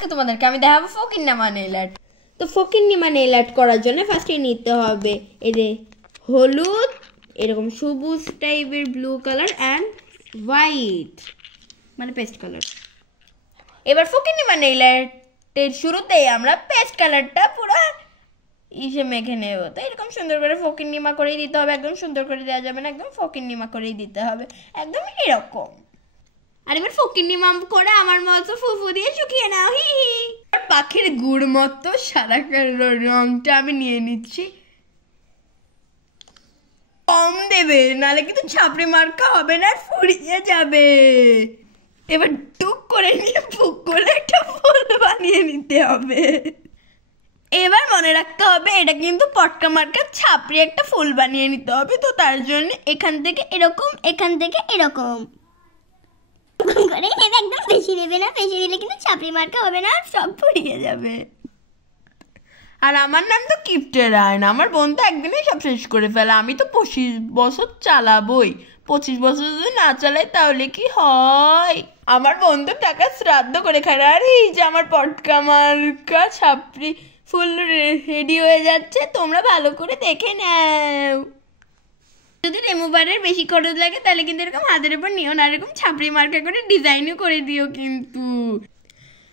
আজকে তোমাদেরকে আমি দেখাবো ফকিন্নিমা নেল আর্ট। তো ফকিন্নিমা নেল আর্ট করার জন্য ফার্স্টে নিতে হবে এই যে হলুদ, এরকম সবুজ টাইপের ব্লু কালার অ্যান্ড হোয়াইট মানে পেস্ট কালার। এবার ফকিন্নিমা নেল আর্টের শুরুতেই আমরা পেস্ট কালারটা পুরো ইসে মেখে নেব। তো এরকম সুন্দর করে ফকিন্নিমা করেই দিতে হবে, একদম সুন্দর করে দেওয়া যাবে না, একদম ফকিন্নিমা করেই দিতে হবে, একদম এরকম। আর এবার ফকিন্নিমা করে আমার মতো ফুফু দিয়ে শুকিয়ে নাও, হি হি। পাখির গুড় মতো সাদা রংটা আমি নিয়ে নিচ্ছি। কম দেবে, নাহলে কিন্তু ছাপড়ি মার্কা হবে না, ফুরিয়ে যাবে। এবার টুক করে নিয়ে ফুক করে একটা ফুল বানিয়ে নিতে হবে। এবার মনে রাখতে হবে এটা কিন্তু পটকা মার্কা ছাপড়ি একটা ফুল বানিয়ে নিতে হবে। তো তার জন্য এখান থেকে এরকম, এখান থেকে এরকম করে নেবে, একদম বেশি নেবে না, বেশি দিলে কিন্তু ছাপড়ি মার্কা হবে না, সব ফুরিয়ে যাবে। আর আমার নাম তো কিপ্টে রায় না, আমার বোন তো একদিনেই সব শেষ করে ফেলে। আমি তো 25 বছর চালাবই, 25 বছর যদি না চালাই তাহলে কি হয়? আমার বোন তো টাকা শ্রাদ্ধ করে খায়। আর এই যে আমার পটকা মার্কা ছাপড়ি ফুল রেডি হয়ে যাচ্ছে, তোমরা ভালো করে দেখে নাও। যদি রিমুভারের বেশি খরচ লাগে তাহলে কিন্তু এরকম হাতের উপর নিও না, এরকম ছাপড়ি মার্কা করে ডিজাইনও করে দিও কিন্তু।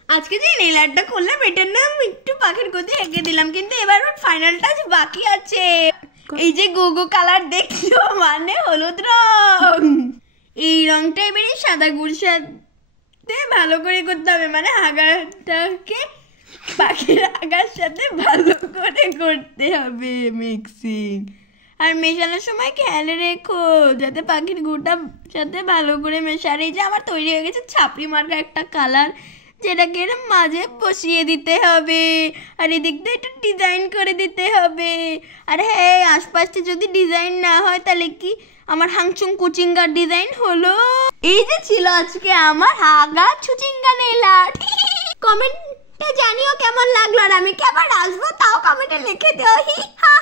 আজকে যে নেল আর্টটা করলাম এটার নাম একটু পাখির গতি এঁকে দিলাম, কিন্তু এবার ফাইনাল টাচ বাকি আছে। এই যে গোগো কালার দেখছো মানে হলুদ রং, এই রংটা এবারে সাদা গুড় সাথে ভালো করে করতে হবে, মানে হাগাটাকে পাখির আগার সাথে ভালো করে করতে হবে মিক্সিং। আর মেশানোর সময় খেয়াল রেখো যাতে পাখির গুড়টা সাথে ভালো করে মেশে। আর এই যে আমার তৈরি হয়ে গেছে ছাপড়ি মার্কা একটা কালার, যেটাকে এর মাঝে বসিয়ে দিতে হবে, আর এদিক দিয়ে একটু ডিজাইন করে দিতে হবে। আর হ্যাঁ, আশপাশে যদি ডিজাইন না হয় তাহলে কি আমার হাংচুং কুচিঙ্গার ডিজাইন হলো। এই যে ছিল আজকে আমার হাগা ছুচিঙ্গা নেল আর্ট। কমেন্টে জানিও কেমন লাগলো, আর আমি কি আবার আসবো তাও কমেন্টে লিখে দিও, হি হা।